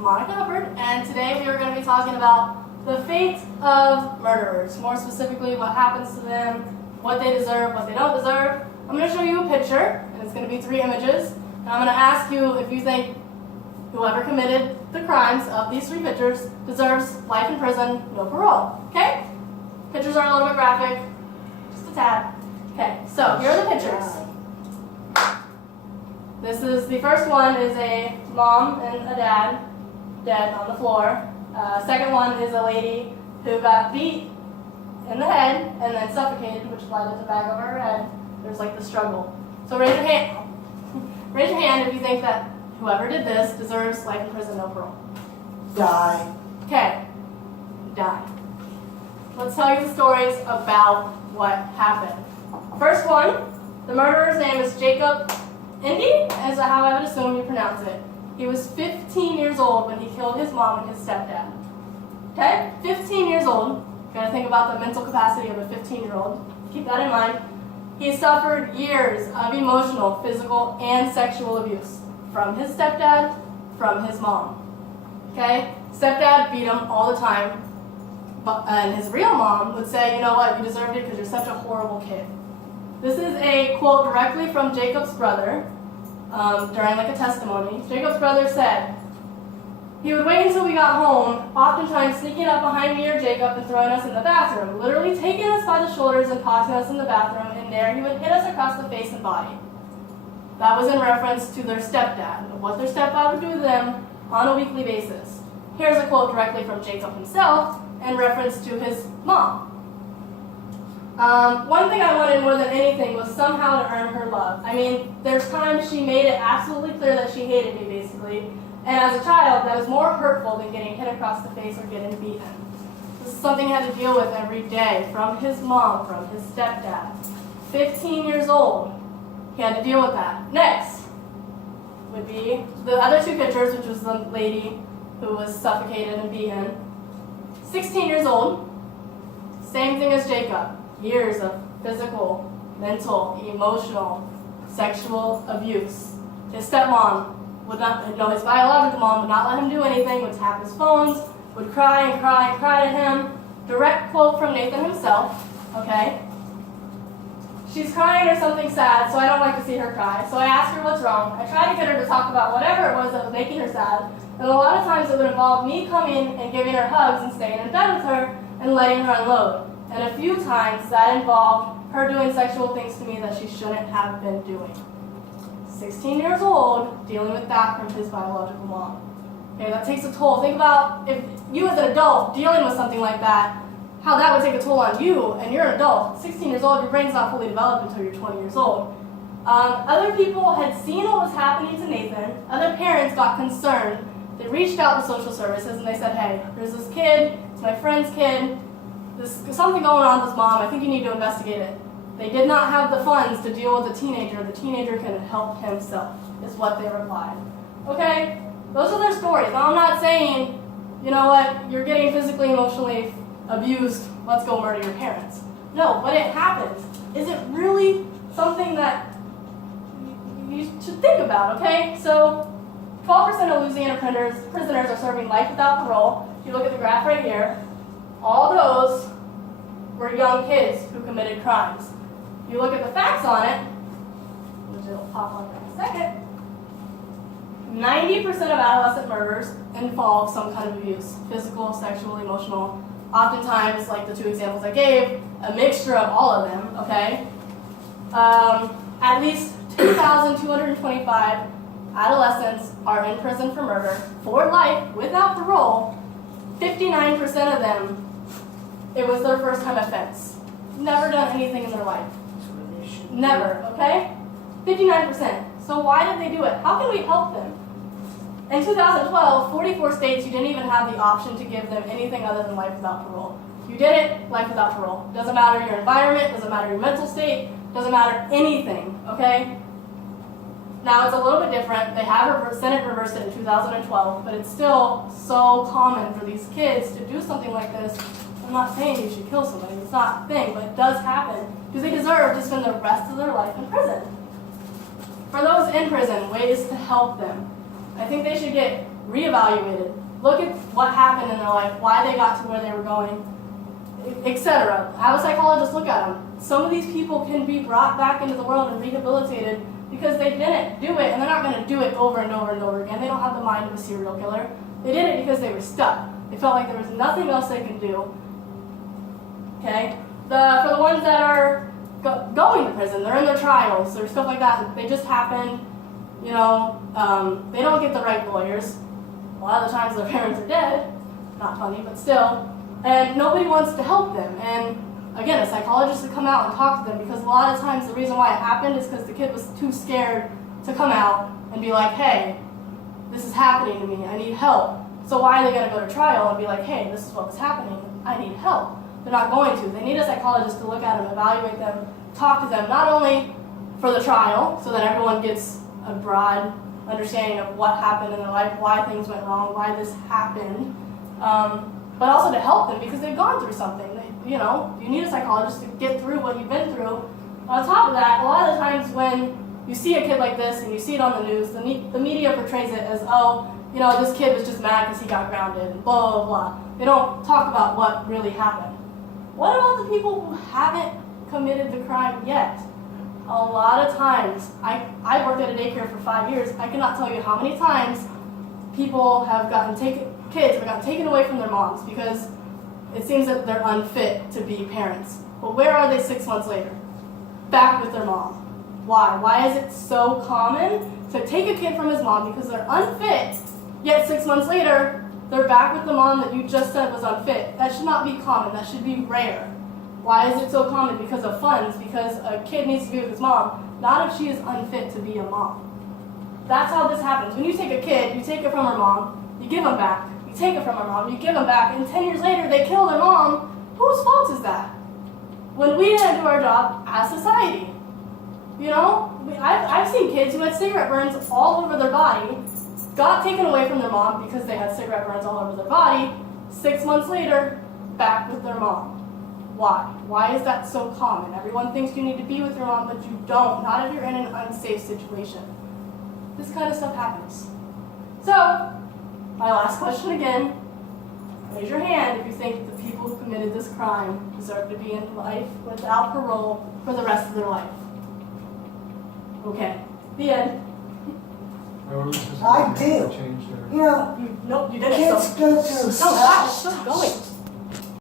Monica Hubbard, and today we are going to be talking about the fate of murderers. More specifically, what happens to them, what they deserve, what they don't deserve. I'm going to show you a picture, and it's going to be 3 images, and I'm going to ask you if you think whoever committed the crimes of these 3 pictures deserves life in prison, no parole. Okay? Pictures are a little bit graphic, just a tad. Okay, so here are the pictures. The first one is a mom and a dad dead on the floor. Second one is a lady who got beat in the head and then suffocated, which led to the bag over her head. There's like the struggle. So raise your hand. Raise your hand if you think that whoever did this deserves life in prison, no parole. Die. Okay, die. Let's tell you the stories about what happened. First one, the murderer's name is Jacob Indy, is how I would assume you pronounce it. He was 15 years old when he killed his mom and his stepdad. Okay? 15 years old. You gotta think about the mental capacity of a 15-year-old. Keep that in mind. He suffered years of emotional, physical, and sexual abuse from his stepdad, from his mom. Okay? Stepdad beat him all the time, and his real mom would say, you know what, you deserved it because you're such a horrible kid. This is a quote directly from Jacob's brother during like a testimony. Jacob's brother said, he would wait until we got home, oftentimes sneaking up behind me or Jacob and throwing us in the bathroom, literally taking us by the shoulders and tossing us in the bathroom, and there he would hit us across the face and body. That was in reference to their stepdad, of what their stepdad would do to them on a weekly basis. Here's a quote directly from Jacob himself in reference to his mom. One thing I wanted more than anything was somehow to earn her love. I mean, there's times she made it absolutely clear that she hated me, basically. And as a child, that was more hurtful than getting hit across the face or getting beaten. This is something he had to deal with every day, from his mom, from his stepdad. 15 years old, he had to deal with that. Next would be the other 2 pictures, which was the lady who was suffocated and beaten. 16 years old, same thing as Jacob. Years of physical, mental, emotional, sexual abuse. His stepmom would not, his biological mom would not let him do anything, would tap his phones, would cry and cry and cry to him. Direct quote from Nathan himself, okay? She's crying or something sad, so I don't like to see her cry. So I asked her what's wrong. I tried to get her to talk about whatever it was that was making her sad. And a lot of times it would involve me coming and giving her hugs and staying in bed with her and letting her unload. And a few times that involved her doing sexual things to me that she shouldn't have been doing. 16 years old, dealing with that from his biological mom. Okay, that takes a toll. Think about if you as an adult dealing with something like that, how that would take a toll on you, and you're an adult. 16 years old, your brain's not fully developed until you're 20 years old. Other people had seen what was happening to Nathan. Other parents got concerned. They reached out to social services and they said, hey, there's this kid, it's my friend's kid, there's something going on with his mom, I think you need to investigate it. They did not have the funds to deal with the teenager can help himself, is what they replied. Okay, those are their stories. Now I'm not saying, you know what, you're getting physically, emotionally abused, let's go murder your parents. No, but it happens. Is it really something that you should think about, okay? So 12% of Louisiana prisoners are serving life without parole. If you look at the graph right here, all those were young kids who committed crimes. If you look at the facts on it, which it'll pop on in a second, 90% of adolescent murders involve some kind of abuse, physical, sexual, emotional. Oftentimes, like the 2 examples I gave, a mixture of all of them, okay? At least 2,225 adolescents are in prison for murder for life without parole. 59% of them, it was their first time offense. Never done anything in their life. Never, okay? 59%. So why did they do it? How can we help them? In 2012, 44 states, you didn't even have the option to give them anything other than life without parole. You did it, life without parole. Doesn't matter your environment, doesn't matter your mental state, doesn't matter anything, okay? Now it's a little bit different. They have Senate reversed it in 2012, but it's still so common for these kids to do something like this. I'm not saying you should kill somebody, it's not a thing, but it does happen because they deserve to spend the rest of their life in prison. For those in prison, ways to help them. I think they should get reevaluated. Look at what happened in their life, why they got to where they were going, etc. Have a psychologist look at them. Some of these people can be brought back into the world and rehabilitated because they didn't do it, and they're not going to do it over and over and over again. They don't have the mind of a serial killer. They did it because they were stuck. They felt like there was nothing else they could do. Okay? For the ones that are going to prison, they're in their trials or stuff like that. They just happened. You know, they don't get the right lawyers. A lot of the times their parents are dead. Not funny, but still. And nobody wants to help them. And again, a psychologist would come out and talk to them because a lot of times the reason why it happened is because the kid was too scared to come out and be like, hey, this is happening to me, I need help. So why are they going to go to trial and be like, hey, this is what was happening, I need help? They're not going to. They need a psychologist to look at them, evaluate them, talk to them, not only for the trial, so that everyone gets a broad understanding of what happened in their life, why things went wrong, why this happened, but also to help them because they've gone through something. You know, you need a psychologist to get through what you've been through. On top of that, a lot of the times when you see a kid like this and you see it on the news, the media portrays it as, oh, you know, this kid was just mad because he got grounded, and blah, blah, blah. They don't talk about what really happened. What about the people who haven't committed the crime yet? A lot of times, I worked at a daycare for 5 years. I cannot tell you how many times people have kids have gotten taken away from their moms because it seems that they're unfit to be parents. But where are they 6 months later? Back with their mom. Why? Why is it so common to take a kid from his mom because they're unfit, yet 6 months later, they're back with the mom that you just said was unfit? That should not be common. That should be rare. Why is it so common? Because of funds, because a kid needs to be with his mom, not if she is unfit to be a mom. That's how this happens. When you take a kid, you take it from her mom, you give them back. You take it from her mom, you give them back, and 10 years later they kill their mom. Whose fault is that? When we didn't do our job as society. You know, I've seen kids who had cigarette burns all over their body, got taken away from their mom because they had cigarette burns all over their body. 6 months later, back with their mom. Why? Why is that so common? Everyone thinks you need to be with your mom, but you don't. Not if you're in an unsafe situation. This kind of stuff happens. So, my last question again. Raise your hand if you think the people who committed this crime deserve to be in life without parole for the rest of their life. Okay. The end. I do. You know, Nope, you didn't. kids go through No, stop. It's still going.